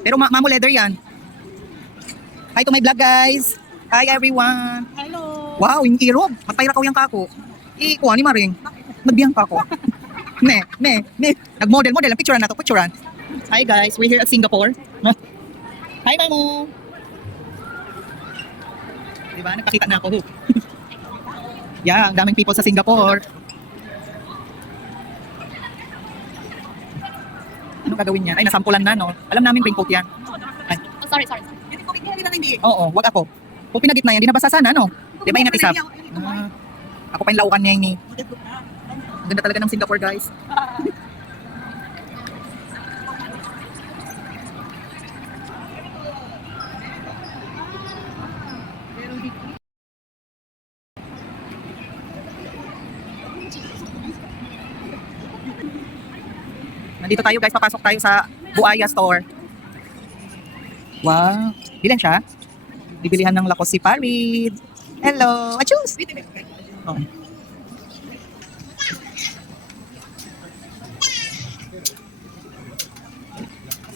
Pero Mamo leather yan. Hi to my vlog guys. Hi everyone. Hello. Wow, yung irog. Magpahira ko yung kako. Kuha ni Maring. Nagbiyan ka ko. Me. Nag-model. Picturean na to. Picturean. Hi guys, we're here at Singapore. Hi Mamo. Diba? Nagpakita na ako. Yeah, ang daming people sa Singapore. Anong gagawin niya? Ay, nasampulan na, no? Alam namin raincoat yan. Ay. Oh, sorry. Oo, wag ako. Kung pinagit na yan, di nabasa sana, no? Di ba ingat isap? Ako pa yung laukan niya ini. Ang ganda talaga ng Singapore, guys. Nandito tayo guys, papasok tayo sa Buaya store. Wow, bilan siya? Bibilihan ng lakos si Farid. Hello, achus! Okay.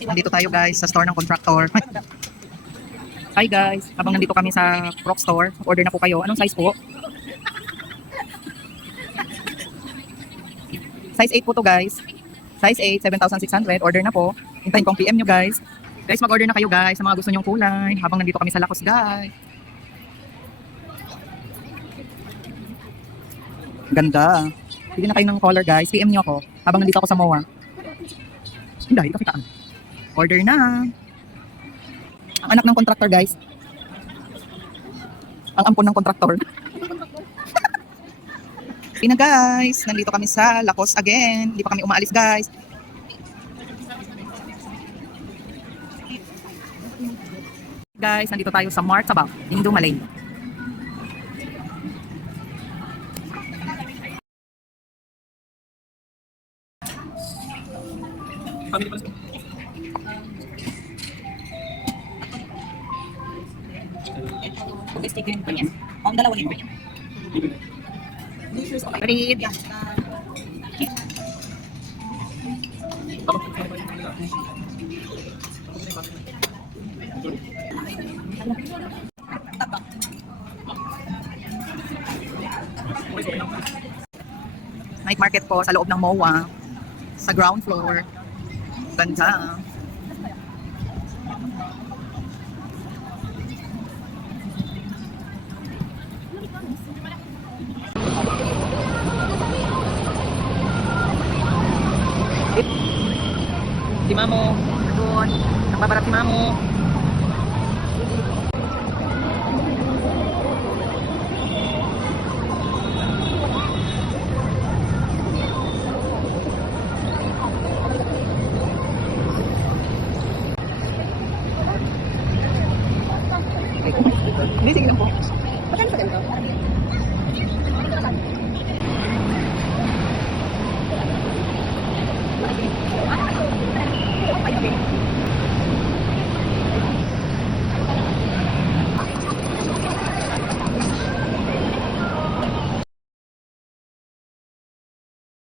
Nandito tayo guys sa store ng contractor. Hi guys, habang nandito kami sa Croc store, order na po kayo. Anong size po? Size 8 po to guys. Size 8, 7,600. Order na po. Hintayin ko ang PM nyo guys. Guys, mag-order na kayo guys sa mga gusto nyong kulay. Habang nandito kami sa Lakos guys. Ganda. Bigyan na kayo ng color guys. PM nyo ako. Habang nandito ako sa MOA. Hindi, kapitaan. Order na. Ang anak ng contractor guys. Ang ampon ng contractor. Pina guys, nandito kami sa Lakos again. Hindi pa kami umaalis guys. Guys, nandito tayo sa Mart Sabah, Indo Malay. Ang dalawa nito. Farid. Night market po sa loob ng MOA. Sa ground floor. Ganda. Si Mamo, doon. Nagbabarap si Mamo. Hindi, sige lang po. Magkano sa ganito?